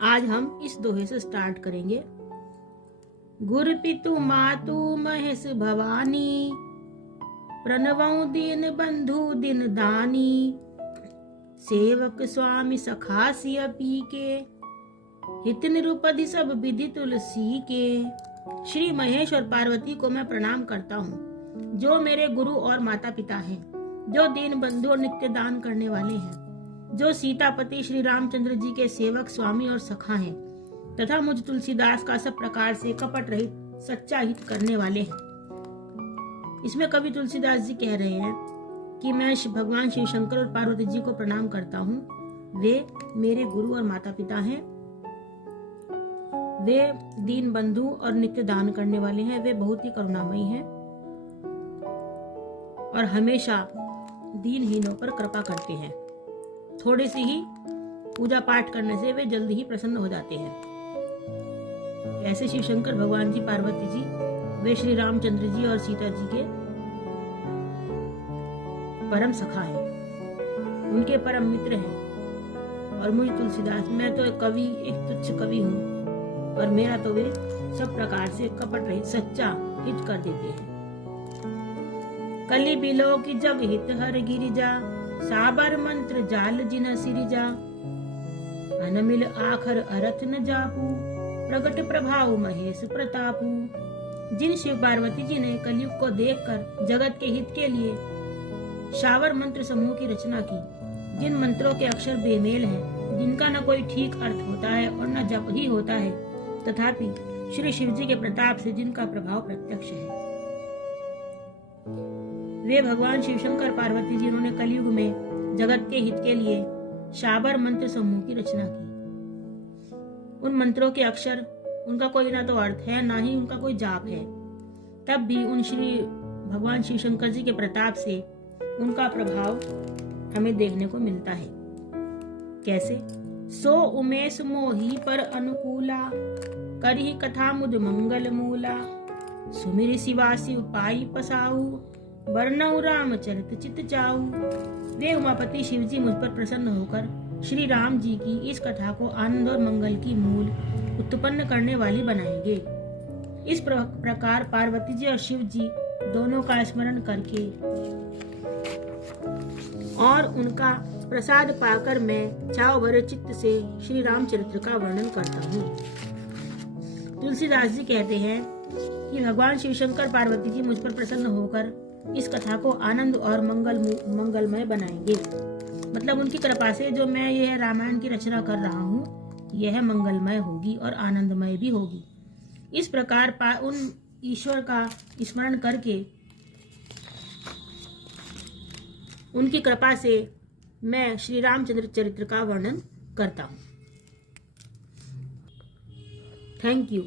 आज हम इस दोहे से स्टार्ट करेंगे। गुरु पितु मातु महेश भवानी, प्रणवौ दीन बंधु दिन दानी, सेवक स्वामी सखा सिय पी के, हित निरुपधि सब विधि तुलसी के। श्री महेश और पार्वती को मैं प्रणाम करता हूँ, जो मेरे गुरु और माता पिता हैं, जो दीन बंधु और नित्य दान करने वाले हैं, जो सीतापति श्री रामचंद्र जी के सेवक स्वामी और सखा हैं, तथा मुझ तुलसीदास का सब प्रकार से कपट रहित सच्चा हित करने वाले हैं। इसमें कवि तुलसीदास जी कह रहे हैं कि मैं भगवान शिव शंकर और पार्वती जी को प्रणाम करता हूँ। वे मेरे गुरु और माता पिता हैं, वे दीन बंधु और नित्य दान करने वाले हैं, वे बहुत ही करुणामयी हैं और हमेशा दीनहीनों पर कृपा करते हैं। थोड़ी सी ही पूजा पाठ करने से वे जल्दी ही प्रसन्न हो जाते हैं। ऐसे शिव शंकर भगवान जी, पार्वती जी, वे श्री रामचंद्र जी और सीता जी के परम सखा हैं, उनके परम मित्र हैं। और मुझे तुलसीदास, मैं तो एक कवि, एक तुच्छ कवि हूँ, और मेरा तो वे सब प्रकार से कपट रहित सच्चा हित कर देते हैं। कली बिलो की जग हित हर गिरिजा, साबर मंत्र जाल जिन सिरिजा, अनमिल आखर अरथ न जापू, प्रगट प्रभाव महेश प्रतापू। जिन शिव पार्वती जी ने कलयुग को देखकर जगत के हित के लिए शावर मंत्र समूह की रचना की, जिन मंत्रों के अक्षर बेमेल हैं, जिनका न कोई ठीक अर्थ होता है और न जप ही होता है, तथापि श्री शिव जी के प्रताप से जिनका प्रभाव प्रत्यक्ष है, वे भगवान शिव शंकर पार्वती जी, उन्होंने कलयुग में जगत के हित के लिए शाबर मंत्र समूह की रचना की। उन मंत्रों के अक्षर, उनका कोई ना तो अर्थ है, ना ही उनका कोई जाप है, तब भी उन श्री भगवान शिव शंकर जी के प्रताप से उनका प्रभाव हमें देखने को मिलता है। कैसे? सो उमेश मोही पर अनुकूला, करही कथा मुझ मंगल मूला, सुमिर शिवा शिव पाई पसाऊ, वर्णऊ रामचरित चित चाऊ। वे उमापति शिव जी मुझ पर प्रसन्न होकर श्री राम जी की इस कथा को आनंद और मंगल की मूल उत्पन्न करने वाली बनाएंगे। इस प्रकार पार्वती जी और शिव जी दोनों का स्मरण करके और उनका प्रसाद पाकर मैं चाव भरे चित्त से श्री रामचरित्र का वर्णन करता हूँ। तुलसीदास जी कहते हैं कि भगवान शिव शंकर पार्वती जी मुझ पर प्रसन्न होकर इस कथा को आनंद और मंगलमय बनाएंगे। मतलब उनकी कृपा से जो मैं यह रामायण की रचना कर रहा हूँ, यह मंगलमय होगी और आनंदमय भी होगी। इस प्रकार उन ईश्वर का स्मरण करके उनकी कृपा से मैं श्री रामचंद्र चरित्र का वर्णन करता हूँ। Thank you.